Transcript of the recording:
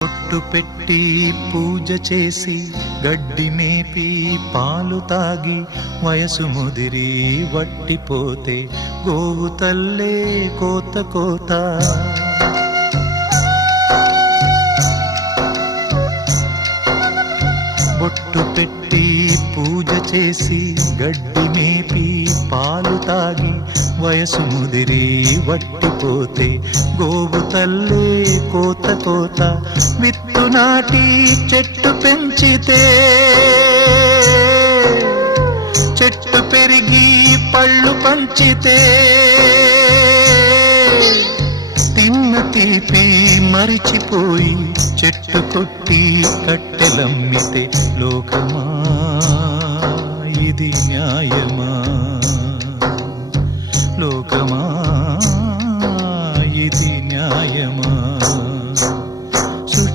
బొట్టు పెట్టి పూజ చేసి గడ్డి మేపి పాలు తాగి వయసు ముదిరి వట్టిపోతే గోవు తల్లే కోత కోత. బొట్టు పెట్టి పూజ చేసి గడ్డి మేపి పాలు తాగి వయసు ముదిరి వట్టిపోతే గోవు తల్లే కోత కోత. విత్తు నాటి చెట్టు పెంచితే చెట్టు పెరిగి పళ్ళు పంచితే తిన్న తీపి మరిచిపోయి చెట్టు కొట్టి కట్టెలమ్మితే లోకమా ఇది న్యాయమా? లోకమా